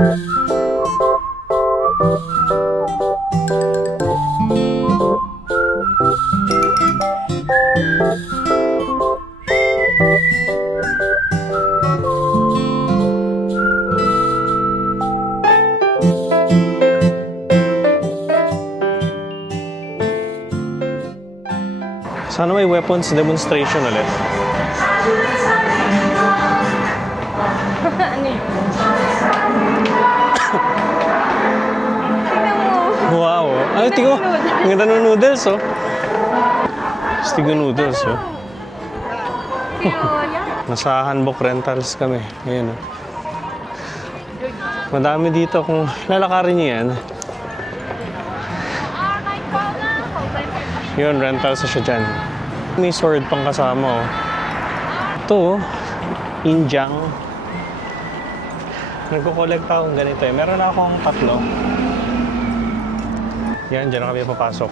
Sana may weapons demonstration ulit. Ano yun? Tingnan mo. Wow! Ay, tigo! Ang ganda ng noodles, oh. Stigo noodles, oh. Nasa Hanbok Rentals kami. Ngayon, oh. Madami dito. Kung lalakarin niyo yan. Yun, rentals na siya dyan. May sword pang kasama, oh. Ito, oh. Injang. Nagko-collect akong ganito, eh. Meron akong tatlo. Yan, dyan na kami papasok.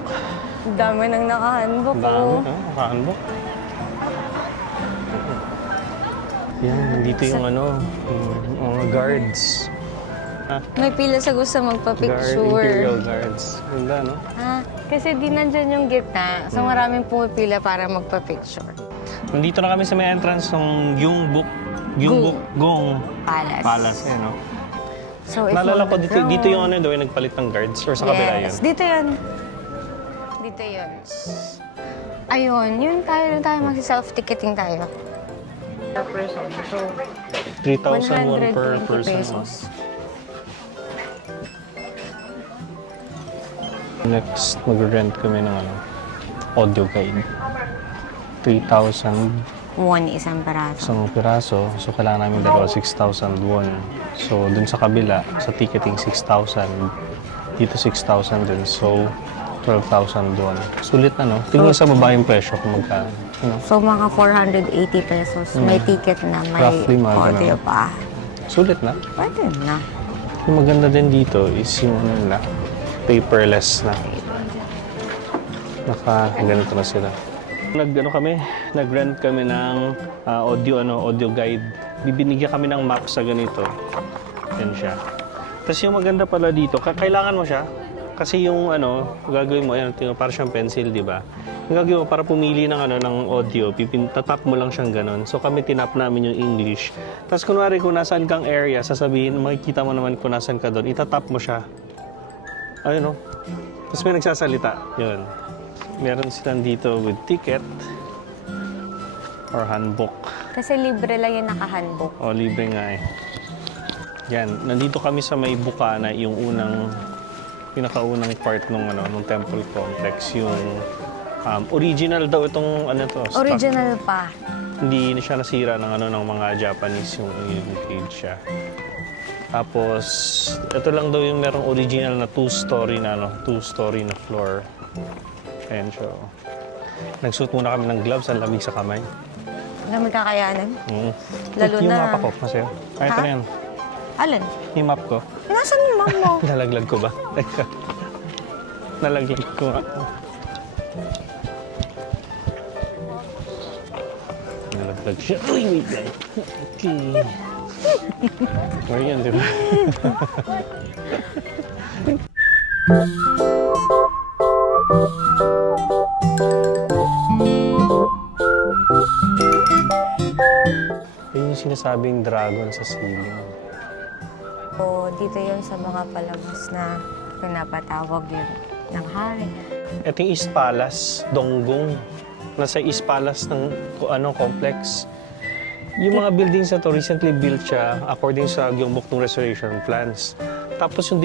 Dami nang nakahanbok. Dami, nakahanbok. Yan, nandito yung yung mga guards. May pila sa gusto magpa-picture. Imperial guards. Ganda, no? Kasi di nandyan yung gitna. So maraming pumipila para magpa-picture. Nandito na kami sa may entrance ng Gyeongbokgung Palace. No? So, if Naalala ko, wanna dito yung daw yung nagpalit ng guards or sa kabila yun? Yes, dito yun. Dito yun. Ayun, yun tayo magsi-self-ticketing tayo. Per person. So, 3,000 won per 120 person. pesos. Next, mag-rent kami ng audio guide. 3,000 One isang peraso. isang piraso. So, kailangan namin dalawa 6,000 won. So, dun sa kabila, sa ticketing 6,000. Dito 6,000 din. So, 12,000 won. Sulit na, no? Tingnan sa baba yung presyo kung magkano. So, mga 480 pesos. May ticket na, may Roughly, mga audio ganun. pa. Sulit na. Pwede na. Yung maganda din dito is yung nila, paperless na. Ganito na sila. Nag-rent kami ng audio guide. Bibinigyan kami ng map sa ganito. Yan siya. Tapos yung maganda pala dito, kailangan mo siya. Kasi yung gagawin mo, para siyang pencil, di ba? Yung gagawin mo, para pumili ng audio, tatap mo lang siyang ganon. So kami tinap namin yung English. Tapos kunwari kung nasaan kang area, sasabihin, makikita mo naman kung nasaan ka doon, itatap mo siya. Ayun, no? Tapos may nagsasalita. Yun. Meron silang dito with ticket or handbook. Kasi libre lang yung nakahandbook. O, libre nga eh. Yan. Nandito kami sa may Bukana, yung pinakaunang part ng temple complex. Yung original daw itong stock. Original pa. Hindi na siya nasira ng mga Japanese yung page siya. Tapos, ito lang daw yung merong original na two-story na floor. Ayan siya. Nagsuot muna kami ng gloves, ang lamig sa kamay. Lamig kakayanan. Lalo yung na... map ako, kasi. Ay, ito na yan. Alin? Yung map ko. Nasaan yung map mo? Nalaglag ko ba? Nalaglag ko nga. Nalaglag siya. Uy, wait lang. Okay. Where yan, di ba? Yun yung sinasabing dragon sa ceiling. O, dito yun sa mga palabas na pinapatawag yun ng hari. Ito yung East Palace, Donggong. Nasa East Palace ng complex. Yung mga buildings na to, recently built siya according sa Gyeongbokgung restoration plans. Tapos yung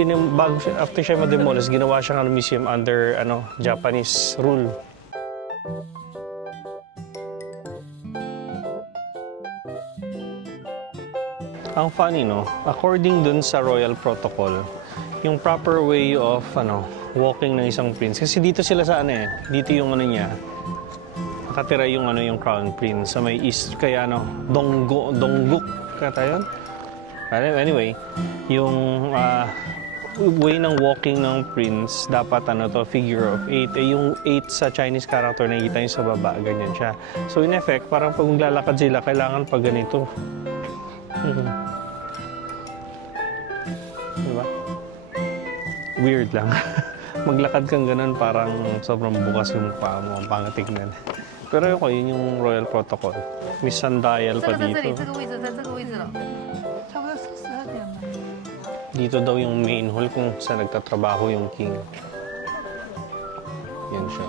after siya ma-demolish, ginawa siyang museum under Japanese rule. Ang funny, no? According dun sa royal protocol, yung proper way of walking ng isang prince. Kasi dito sila sa dito yung niya. Nakatira yung yung crown prince sa may east, kaya Dongguk kata yun. Anyway, yung way ng walking ng prince dapat figure of 8. Yung 8 sa Chinese character na nakikita nyo sa baba, ganyan siya. So in effect, parang pag maglalakad sila, kailangan pag ganito. weird lang. Maglakad kang ganun, parang sobrang bukas yung mukha mo, ang pangatignan. Pero ako, yun yung royal protocol. May sundial 这 pa 个在这里， dito. 这个位置在这个位置了，差不多12点了。 Dito daw yung main hall kung saan nagtatrabaho yung king. Yan siya.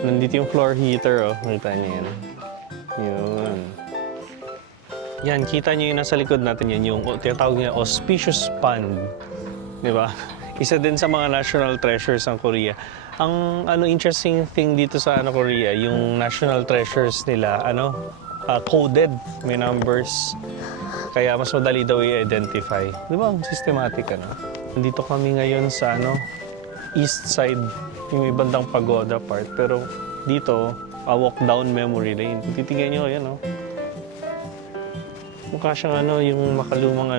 Nandito yung floor heater, oh. Nakita niyo yan. Yun. Yan, kita niyo yung nasa likod natin yan, yung tinatawag niya auspicious pond. Di ba? Isa din sa mga national treasures ng Korea. Ang interesting thing dito sa Korea, yung national treasures nila, coded, may numbers. Kaya mas madali daw i-identify. Di ba? Systematic, Nandito kami ngayon sa, east side, yung may bandang pagoda part. Pero dito, walk down memory lane. Titingnan nyo, yan, Mukha siyang yung makalumang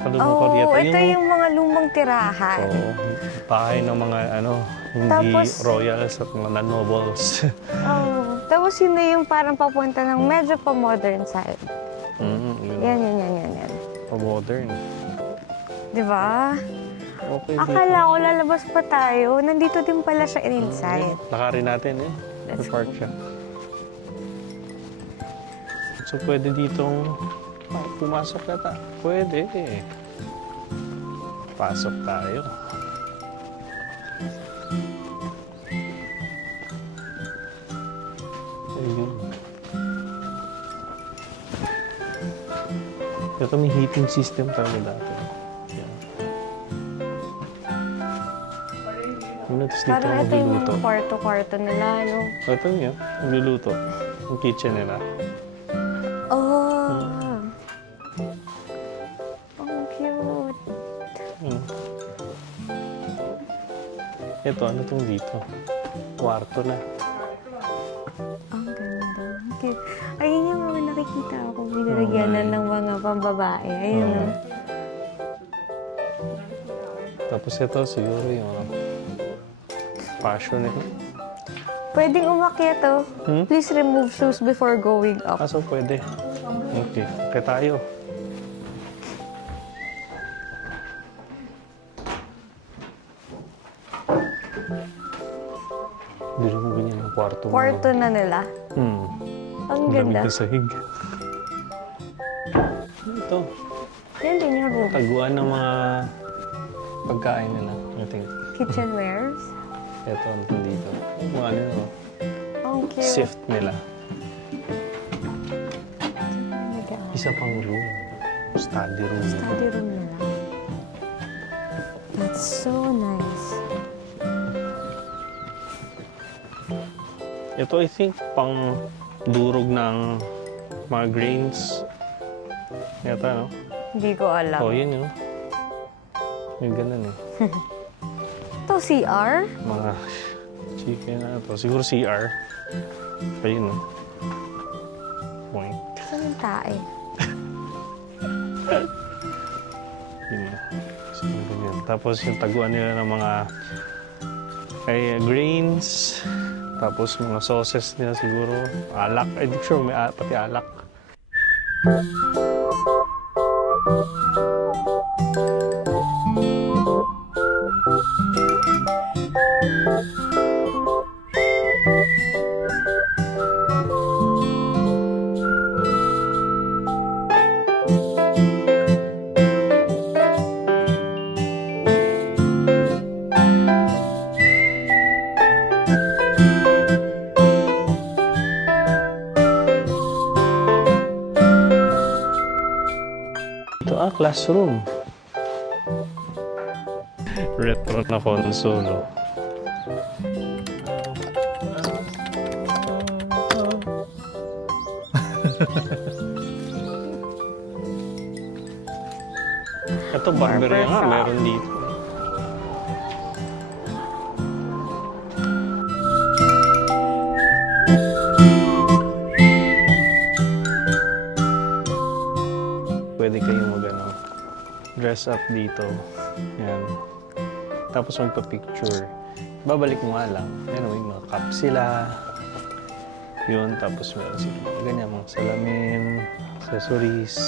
Korea. Ito yung mga lumang tirahan. Oo. Bahay ng mga hindi Tapos- royals at mga nobles. Oh, tapos yun na yung parang papunta ng medyo pa-modern side. Yun. Yan. Modern. Di ba? Okay. Akala ko lalabas pa tayo. Nandito din pala siya inside. Lakarin natin Let's Park siya. So pwede ditong pumasok yata. Pwede. Pasok tayo. Ayun. Ito may heating system talaga dati. Yan. Tapos dito Parang ito yung magluluto. kwarto-kwarto nila, Ito niya, magluluto. Yung kitchen nila. Oh. Ang cute. Hmm. Ito, ano itong dito? Kwarto na. Ang ganda. Ang cute. Ayun yung mga nakikita ako. Binilagyanan ng mga pambabae. Ayun, Oo. Tapos ito siguro yung passion nito. Pwedeng umakyat, oh. Please remove shoes before going up. So pwede. Okay, kaya tayo. Hindi mo ganyan ang kwarto mo. Kwarto na nila. Hmm. Ang Ang lamig ganda. na sahig. Ito, Yan din yung room. taguan ng mga pagkain nila. I think. Kitchenwares. Ito, ano dito. Mga Ang cute. sift nila. Nag-aaway. Isa pang room. Study room. Study room nila. That's so nice. Ito, I think, pang durog ng mga grains. Yata, no? Hindi ko alam. Oh, yun, no? Yung ganun, Ito, CR? Mga chicken na ito. Siguro CR. Ayun, no? Point. Saan yung tae? Yun, no? So, ganyan. Tapos yung taguan nila ng mga grains. Tapos mga sauces nila siguro. Alak. I'm sure may pati alak. Ito classroom. Retro na console. Ito, barbery nga, Barbershop. meron dito. Pwede kayong dress up dito. Yan. Tapos magpa-picture. Babalik mo nga lang. Yan, may mga cup sila. Yun, tapos meron sila ganyan, mga salamin, accessories.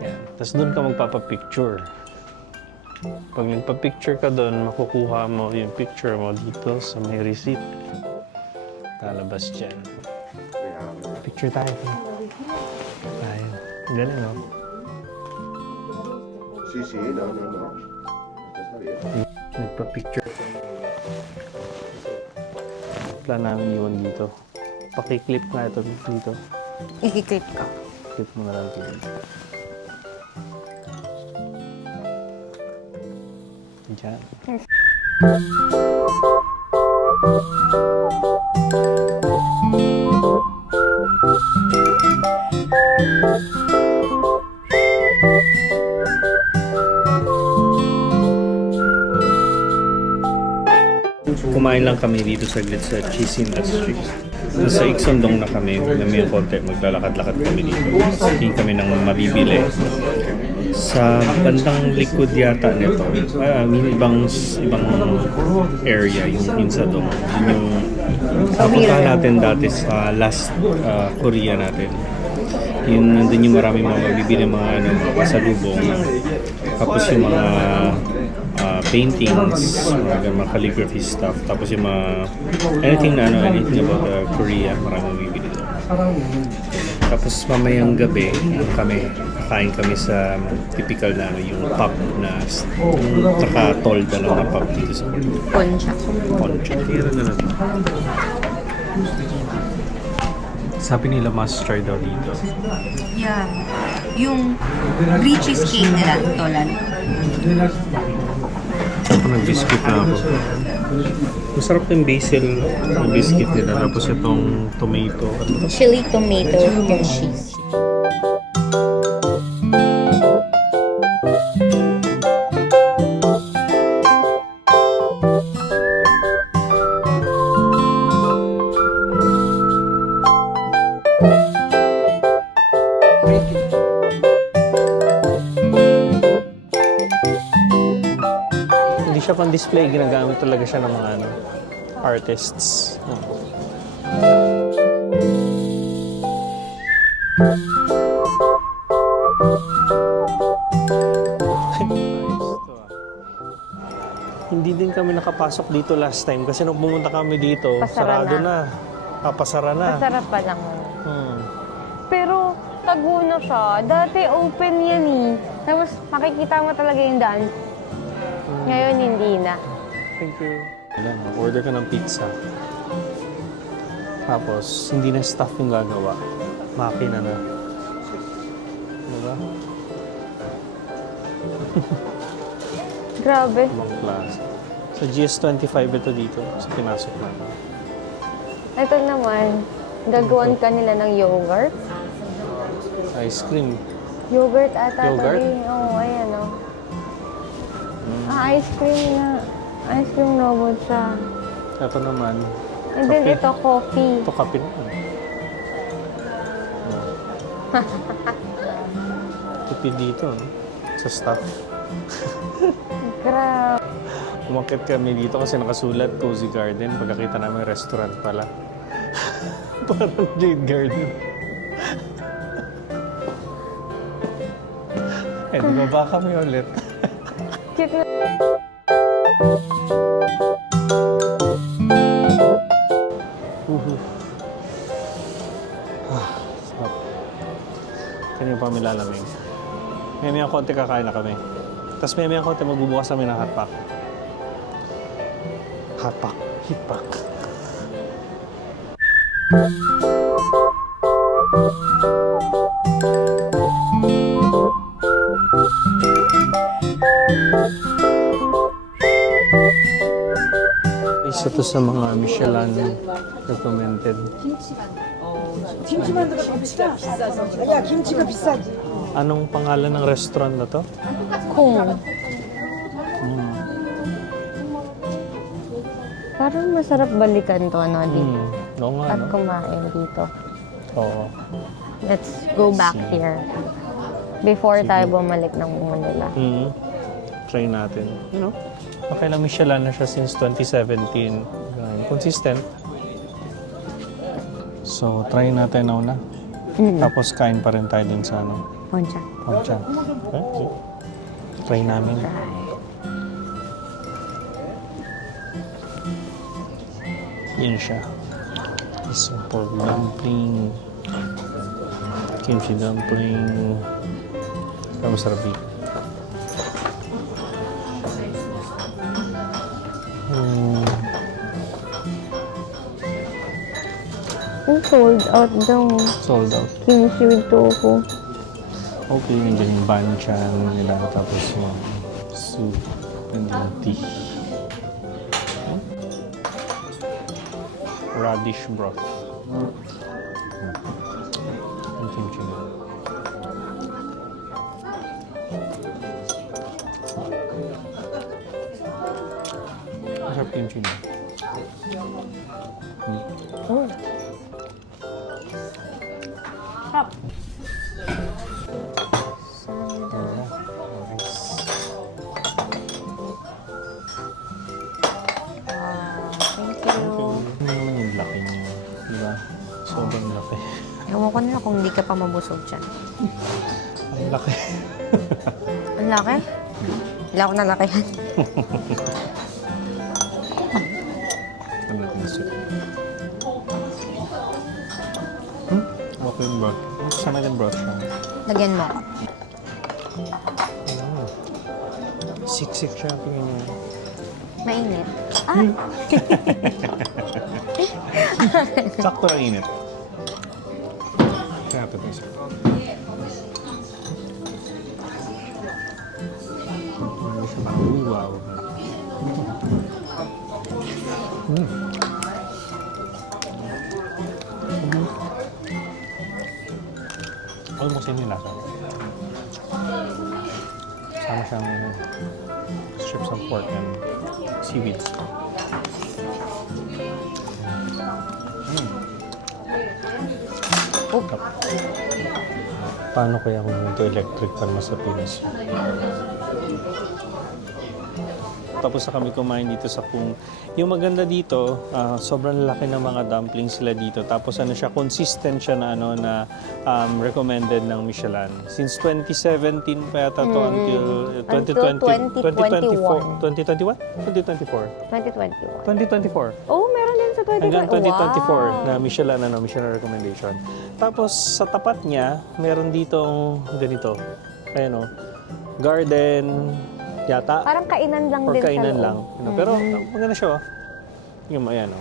Yan. Tapos doon ka magpapapicture. Pag nagpa-picture ka doon, makukuha mo yung picture mo dito sa may receipt. Lalabas dyan. Picture tayo. Tayo. Galing, no? Sí, sí, no, no, no. Está bien. Nagpa-picture. Plan namin iwan dito. Pakiclip nga ito dito. Ikiklip ko. Clip mo na lang dito. Diyan. Kumain lang kami dito saglit sa cheese industry. Sa Iksondong na kami, na may konti, maglalakad-lakad kami dito. Tingin kami ng mabibili. Sa bandang likod yata nito, ibang area, yung sa dong. Yun yung napunta natin dati sa last Korea natin. Yun, nandun yung maraming mga mabibili mga pasalubong. Tapos yung mga paintings, mga calligraphy stuff. Tapos yung mga anything about Korea, maraming mabibili doon. Tapos mamayang gabi, kakain kami sa typical na yung pub na naka-told na lang na pub dito sa Korea. Poncha. Poncha. Tira na lang. Sabi nila must try daw dito. Yeah. Yung blue cheesecake nila, tolan. Ako nag-biscuit na ako. Masarap yung basil na biscuit nila. Tapos itong tomato. Chili tomato cheese. Hindi siya pang display. Ginagamit talaga siya ng mga artists. Hindi din kami nakapasok dito last time kasi nung pumunta kami dito, Pasara sarado na. na. Papasara na. Masarap pa lang. Hmm. Pero tago na siya. Dati open yan eh. Tapos makikita mo talaga yung daan. Ngayon hindi na. Thank you. Ayan, order ka ng pizza. Tapos, hindi na staff yung gagawa. Makina na. Diba? Grabe. Ibang klase. Sa GS25 ito dito. Sa pinasok na. Ito naman, gagawan ka nila ng yogurt. Ice cream. Yogurt ata Yogurt? ito eh. Oo, ayan o. Ice cream na. Ice cream robot siya. Ito naman. And then Kape. ito, coffee. Ito kape naman. Tipid dito. No? Sa staff. Grabe. Umakit kami dito kasi nakasulat Cozy Garden. Pagkakita namin restaurant pala. Parang Jade Garden. Eh, di ba kami ulit? Cute na. Sarap. Kanina pa kami lalamig. May konti kakain na kami. Tapos may konti magbubukas kami ng hotpack. Hotpack. Heatpack. Isa to sa mga Michelin recommended. 김치만두가 더 비싸. 야, 김치가 비싸지. Anong pangalan ng restaurant na to? Kung. Parang masarap balikan to, ano, dito. Oo nga, At no? kumain dito. Oo. Let's go back here. Before tayo bumalik ng Manila. Try natin. You know, okay lang Michelin na siya since 2017. Consistent. So, try natin na una. Tapos kain pa rin tayo dun sa ano. Poncha. Poncha. Okay. Try namin. Yan siya. Isang pork dumpling. Kimchi dumpling. Ang masarap dito. Sold out daw. Sold out. Kimchi with tofu. Okay, nandiyan yung banchan nila. Tapos yung soup. And yung tea. Radish broth. Yung kimchi nila. Masarap kimchi nila. Oh. Sarap. Thank you. Ano naman yung laki niyo? Diba? Sobrang laki. Ewan ko na kung hindi ka pa mabusog dyan. Ang laki. Ang laki? Wala akong nalakihan. Ang laki na soup. Okay yung broth. Sana yung broth siya. Lagyan mo ako. Siksik siya. Tingnan niyo. Mainit. Ah! Sakto lang init. Kaya ito tayo. Wow. Almost yun yung lasa. Sama siyang strips of pork and seaweeds. Oh. Paano kaya kung ito electric para mas sa Pinas? Tapos na kami kumain dito sa Kung. Yung maganda dito, sobrang laki ng mga dumplings sila dito. Tapos ano siya, consistent siya na ano na recommended ng Michelin. Since 2017 pa yata to until 2020, 2021. 2024. 2021. Oh, meron din sa 2021. Hanggang 2024 Wow. na Michelin recommendation. Tapos sa tapat niya, meron ditong ganito. Ayan o. Garden yata. Parang kainan lang Or din kainan sa lang. loob. You know, pero maganda siya. Yung ayan o.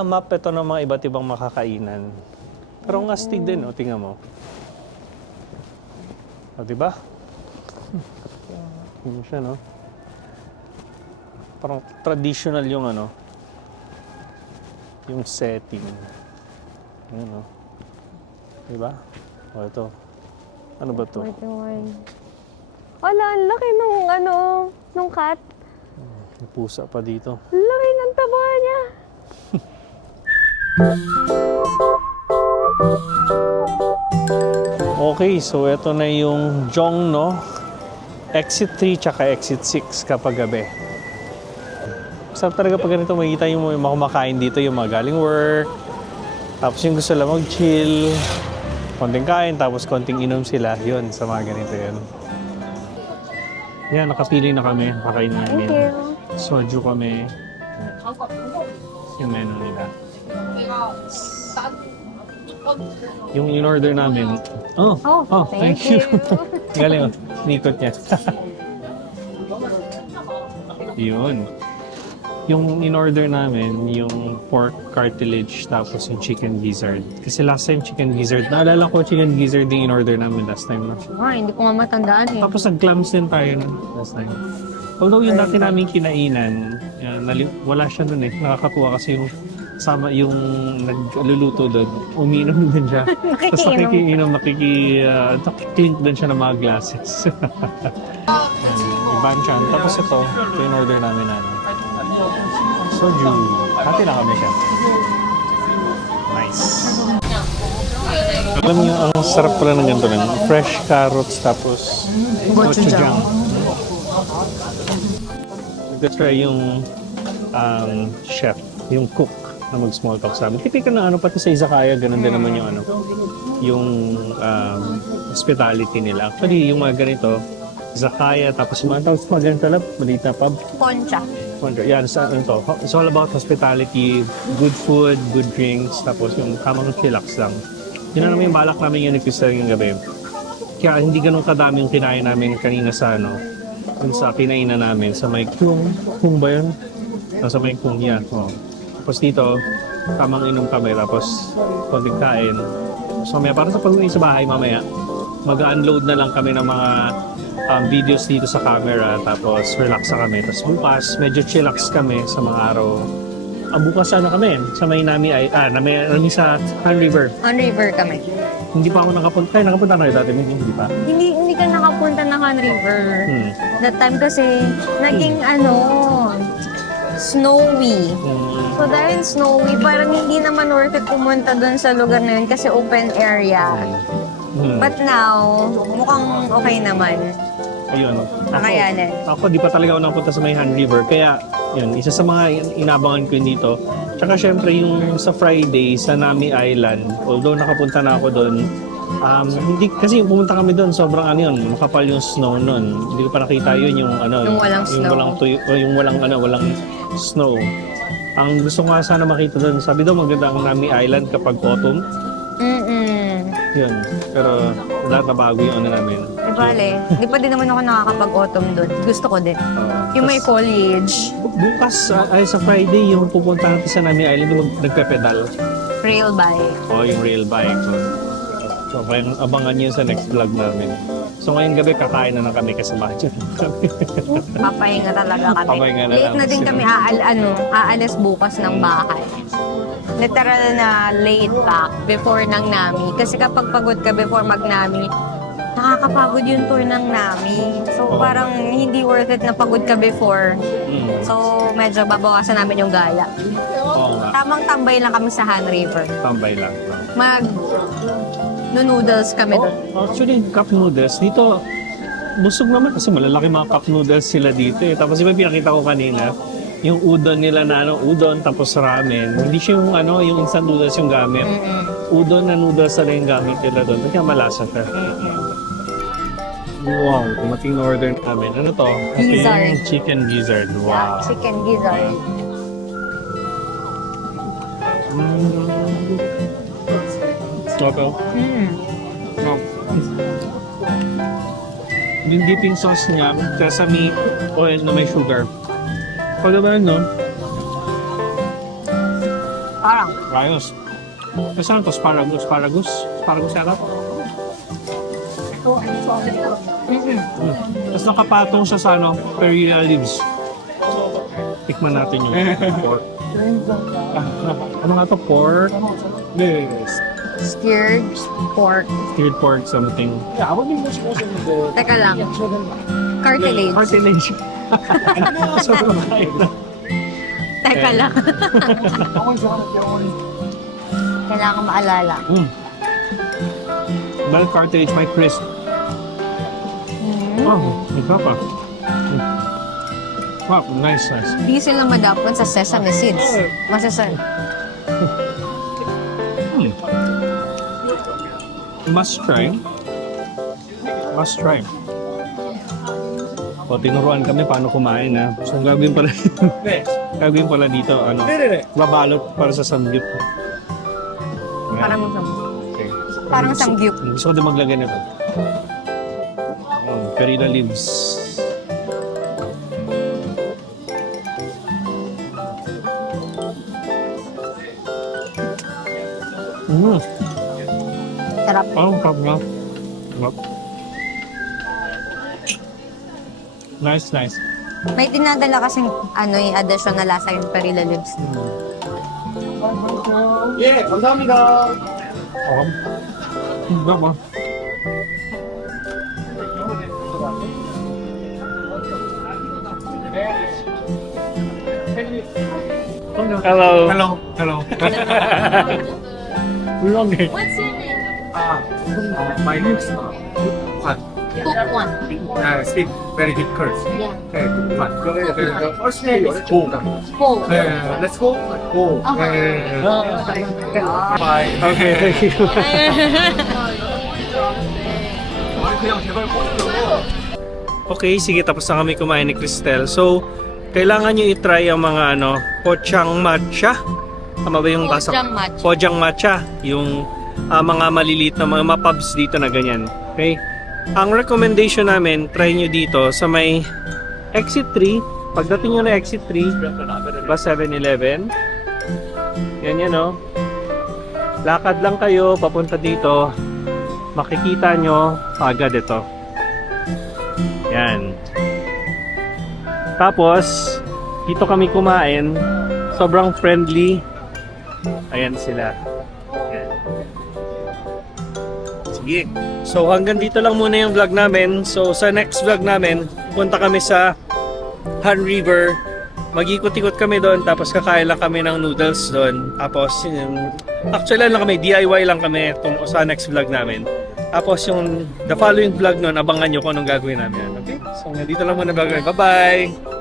Map ito ng mga iba't ibang makakainan. Pero ang astig din, tingnan mo. Diba? Yun siya, no? Parang traditional yung ano, yung setting. Ayan, no? Diba? Ito. Ano ba to? Wala, ang laki nung cat. May pusa pa dito. Ang laki ng taba niya. Okay, so ito na yung Jong, no? Exit 3 tsaka exit 6 kapag gabi. Sarap talaga pag ganito makikita yung mga kumakain dito, yung mga galing work. Tapos yung gusto lang mag-chill. Konting kain, tapos konting inom sila. Yun, sa mga ganito yun. Yan, nakapili na kami. Kakain namin. Thank you. Soju kami. Yung menu nila. Yung in-order namin. Oh, thank you. Galing, nikot niya. Yun. Yung in-order namin, yung pork cartilage, tapos yung chicken gizzard. Kasi last time chicken gizzard, naalala ko chicken gizzard yung in-order namin last time. Hindi ko nga matandaan eh. Tapos nag-clams din tayo last time. Although yung dati namin kinainan, wala siya nun eh. Nakakatuwa kasi yung sama yung nagluluto doon, umiinom din siya. Tapos nakikiinom, nakiklink din siya ng mga glasses. Banchan. Tapos ito yung order namin na soju. Hati na kami siya. Nice. Alam niyo, ang sarap pala ng ganito lang. Fresh carrots tapos gochujang. Nag-try yung chef, yung cook. na mag-small talk sa amin. Typical na ano, pati sa izakaya, ganun din naman yung ano, yung hospitality nila. Actually, yung mga ganito, izakaya, tapos yung mga tapos mga ganito lang, maliit na pub. Concha. Yan, sa ano to, it's all about hospitality, good food, good drinks, tapos yung tamang chillax lang. Yun na naman yung balak namin yung nagpista yung gabi. Kaya hindi ganun kadami yung kinain namin kanina sa ano, yung sa kinainan namin sa may kung ba yun? Sa may kung yan. Oh. Tapos dito, tamang inom kami, tapos konting kain. So mamaya, para sa pag-uwi sa bahay mamaya, mag-unload na lang kami ng mga videos dito sa camera, tapos relax na kami. Tapos bukas, medyo chillax kami sa mga araw. Ang bukas ano kami, sa may nami ay, nami sa Han River. On river kami. Hindi pa ako nakapunta. Ay, nakapunta na kayo dati, hindi pa. Hindi ka nakapunta ng Han River. That time kasi, naging snowy. So dahil snowy, parang hindi naman worth it pumunta dun sa lugar na yun kasi open area. But now, mukhang okay naman. Ayun. Kakayanin. Ako, di pa talaga ako nakapunta sa may Han River. Kaya, yun, isa sa mga inabangan ko yun dito. Tsaka syempre, yung sa Friday, sa Nami Island, although nakapunta na ako doon, hindi, kasi yung pumunta kami doon, sobrang ano yun, makapal yung snow noon. Hindi ko pa nakita yun, yung ano, Yung walang yung snow. walang tuyo, o yung walang snow. Ang gusto ko nga sana makita doon, sabi daw maganda ang Nami Island kapag autumn. Yun. Pero lahat na bago yung ano namin. Di bale, di pa din naman ako nakakapag-autumn doon. Gusto ko din. Yung may foliage, Bukas, ay sa Friday, yung pupunta natin sa Nami Island, yung magpe-pedal. rail bike. O yung rail bike. So, abangan nyo sa next vlog namin. So ngayong gabi, kakain na lang kami kasama dyan. Papahinga talaga kami. Papahinga na Late lang na din sila. kami aalis bukas ng bahay. Literal na late back before ng Nami. Kasi kapag pagod ka before mag-Nami, nakakapagod yung tour ng Nami. So parang hindi worth it na pagod ka before. So medyo babawasan namin yung gala. Oo nga, Tamang tambay lang kami sa Han River. tambay lang. Noodles kami doon. Actually, cup noodles, dito, busog naman kasi malalaki mga cup noodles sila dito eh. Tapos iba pinakita ko kanina, yung udon nila na udon tapos ramen. Hindi siya yung yung instant noodles yung gamit. Udon na noodles na yung gamit nila doon. Kaya malasa siya. Wow, kumating na order namin. Ano to? Ito Gizzard. yung chicken gizzard. Wow. Chicken gizzard. Okay. Yung dipping sauce niya, sesame oil na may sugar. Pwede ba yun, no? Parang. Ayos. Kasi ano to? Asparagus? Asparagus yata? Tapos nakapatong siya sa perilla leaves. Tikman natin yung pork. Ano nga to? Pork? Yes. Steered pork. Stewed pork something. Teka lang. Cartilage. Cartilage. Sobrang kain na. Teka lang. Kailangan maalala. Dahil cartilage may crisp. Oh, ito pa. Wow, nice. Hindi sila madapon sa sesame seeds. Masasarap. Must try. O, tinuruan kami paano kumain ha. So, gagawin pala dito, babalot para sa samgyup. Parang samgyup. Gusto ko din maglagay nito. Perilla leaves. Sarap. Parang sarap na. Nice. May dinadala kasing yung additional lasa yung perilla leaves. 예, 감사합니다. Diba? Hello. Long eh. What's your name? My name is Juan. Cook one. Speak very good curse. Yeah. Okay, fine. The first name is Go. Cook. Let's go. Go. Bye. Okay, thank you. 그냥 제발 꺼주려고. Okay, sige, tapos na kami kumain ni Cristel. So, kailangan nyo i-try ang mga pochang matcha. Tama ba yung basa? Pojang matcha. Pojang matcha. Yung mga maliliit na mga mapubs dito na ganyan. Okay? Ang recommendation namin, try nyo dito sa may exit 3. Pagdating nyo na exit 3, ba 7-Eleven. Yan, oh. Lakad lang kayo, papunta dito. Makikita nyo agad ito. Yan. Tapos, dito kami kumain. Sobrang friendly. Ayan sila. Ayan. Sige. So, hanggang dito lang muna yung vlog namin. So, sa next vlog namin, punta kami sa Han River. Mag-ikot-ikot kami doon. Tapos, kakain lang kami ng noodles doon. Tapos, actually lang kami, DIY lang kami sa next vlog namin. Tapos yung the following vlog nun, abangan nyo kung anong gagawin namin. Okay? So, dito lang muna gagawin. Bye-bye!